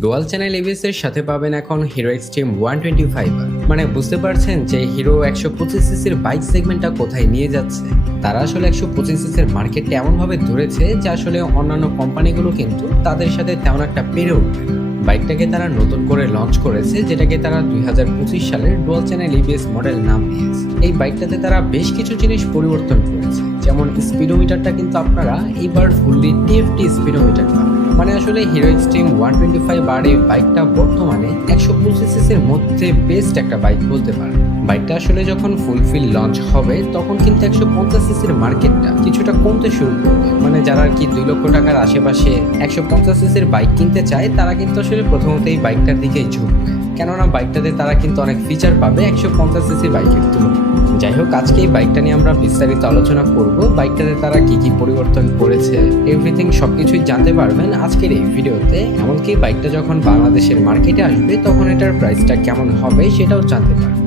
Dual channel ABS এর সাথে পাবেন এখন হিরো এক্সট্রিম 125। মানে বুঝতে পারছেন যে হিরো 125 সিসির বাইক সেগমেন্টটা কোথায় নিয়ে যাচ্ছে। তারা আসলে 125 সিসির মার্কেটটা এমনভাবে ধরেছে যে আসলে অন্যান্য কোম্পানিগুলো কিন্তু তাদের সাথে তেমন একটা পেরে উঠবে। বাইকটাকে তারা নতুন করে লঞ্চ করেছে, যেটাকে তারা 2025 সালের ডুয়াল চ্যানেল এবিএস মডেল নাম দিয়েছে। এই বাইকটাতে তারা বেশ কিছু জিনিস পরিবর্তন করেছে, যেমন স্পিডোমিটারটা কিন্তু আপনারা এইবার ফুললি টিএফটি স্পিডোমিটার পাবেন। মানে আসলে হিরো এক্সট্রিম 125 আর এই বাইকটা বর্তমানে 125 সিসির মধ্যে বেস্ট একটা বাইক বলতে পারেন। বাইকটা আসলে যখন ফুলফিল লঞ্চ হবে তখন কিন্তু 150 সিসির মার্কেটটা কিছুটা কমতে শুরু করবে। মানে যারা আর কি 2 লক্ষ টাকার আশেপাশে 150 সিসির বাইক কিনতে চায় তারা কিন্তু আসলে প্রথমত এই বাইকটার দিকেই ঝুঁকবে, কেননা বাইকটাতে তারা কিন্তু অনেক ফিচার পাবে 150 সিসি বাইকের তুলনায়। যাই হোক, আজকে এই বাইকটা নিয়ে আমরা বিস্তারিত আলোচনা করব। বাইকটাতে তারা কি কি পরিবর্তন করেছে, এভরিথিং সবকিছুই জানতে পারবেন আজকের এই ভিডিওতে। এমনকি বাইকটা যখন বাংলাদেশের মার্কেটে আসবে তখন এটার প্রাইসটা কেমন হবে সেটাও জানতে পারবেন।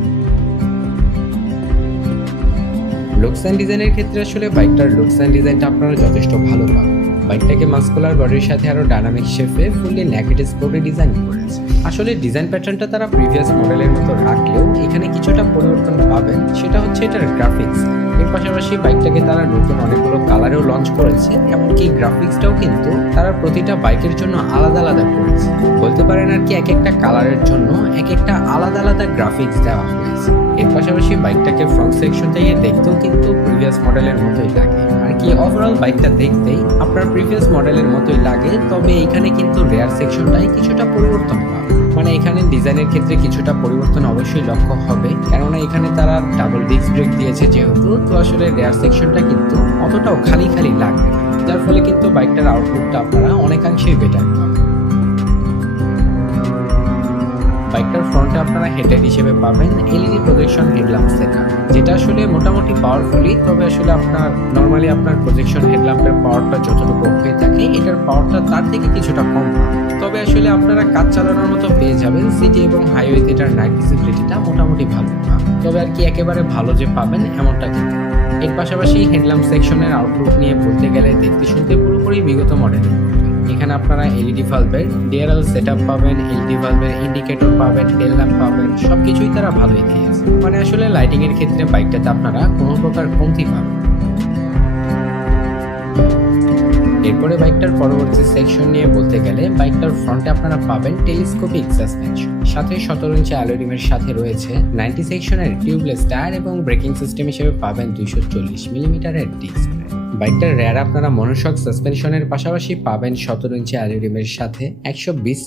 লুকস অ্যান্ড ডিজাইনের ক্ষেত্রে আসলে বাইকটার লুকস অ্যান্ড ডিজাইনটা আপনারা যথেষ্ট ভালো পাবেন। বাইকটাকে মাস্কুলার বডির সাথে আরো ডাইনামিক শেপে ফুললি নেকেড স্পোর্টে ডিজাইন করেছে। আসলে ডিজাইন প্যাটার্নটা তারা প্রিভিয়াস মডেলের মতো রাখলেও এখানে কিছুটা পরিবর্তন পাবেন, সেটা হচ্ছে এটার গ্রাফিক্স। এর পাশাপাশি বাইকটাকে তারা নতুন অনেকগুলো কালারেও লঞ্চ করেছে, এমনকি গ্রাফিক্সটাও কিন্তু তারা প্রতিটা বাইকের জন্য আলাদা আলাদা করেছে। বলতে পারেন আর কি এক একটা কালারের জন্য এক একটা আলাদা আলাদা গ্রাফিক্স দেওয়া হয়েছে। এর পাশাপাশি বাইকটাকে ফ্রন্ট সেকশন থেকে দেখতেও কিন্তু প্রিভিয়াস মডেলের মতোই লাগে আর কি। ওভারঅল বাইকটা দেখতেই আপনার প্রিভিয়াস মডেলের মতোই লাগে, তবে এখানে কিন্তু রেয়ার সেকশনটাই কিছুটা পরিবর্তন পাবে। মানে এখানে ডিজাইনের ক্ষেত্রে কিছুটা পরিবর্তন অবশ্যই লক্ষ্য হবে, কেননা এখানে তারা ডাবল ডিস্ক ব্রেক দিয়েছে যেহেতু, তো আসলে রেয়ার সেকশনটা কিন্তু অতটাও খালি খালি লাগবে, যার ফলে কিন্তু বাইকটার আউটপুটটা আপনারা অনেকাংশেই বেটার পাবেন। বাইকটার ফ্রন্টে আপনারা হেডলাইট হিসেবে পাবেন এলইডি প্রজেকশন হেডল্যাম্প সেটআপ, যেটা আসলে মোটামুটি পাওয়ারফুলি, তবে আসলে আপনার নরমালি আপনার প্রজেকশন হেডল্যাম্পের পাওয়ারটা যতটুকু হয়ে থাকে এটার পাওয়ারটা তার থেকে কিছুটা কম পাবেন। তবে আসলে আপনারা কাজ চালানোর মতো পেয়ে যাবেন। সিটি এবং হাইওয়েতে এটার নাইট ভিজিবিলিটিটা মোটামুটি ভালো পাবেন, তবে আর কি একেবারে ভালো যে পাবেন এমনটা কিন্তু। এর পাশাপাশি হেডল্যাম্প সেকশনের আউটলুক নিয়ে বলতে গেলে দেখতে শুনতে পুরোপুরি বিগত মডেলের মতো। এখানে আপনারা এলইডি বাল্বের ডিআরএল সেটআপ পাবেন, এলইডি বাল্বের ইন্ডিকেটর পাবেন, টেল ল্যাম্প পাবেন, সবকিছুই তারা ভালোই দিয়েছে। মানে আসলে লাইটিং এর ক্ষেত্রে বাইকটাতে আপনারা কোনো প্রকার কমতি পাবেন। এরপরে বাইকটার পরবর্তী সেকশন নিয়ে বলতে গেলে বাইকটার ফ্রন্টে আপনারা পাবেন টেলিস্কোপিক সাসপেনশন, সাথে 17 ইঞ্চি অ্যালয় রিমের সাথে রয়েছে 90 সেকশনের টিউবলেস টায়ার এবং ব্রেকিং সিস্টেম হিসেবে পাবেন 240 মিলিমিটারের ডিস্ক। বাইকটার রেয়ার আপনারা মনোশক সাসপেনশনের পাশাপাশি পাবেন 17 ইঞ্চি অ্যালয় রিমের সাথে 120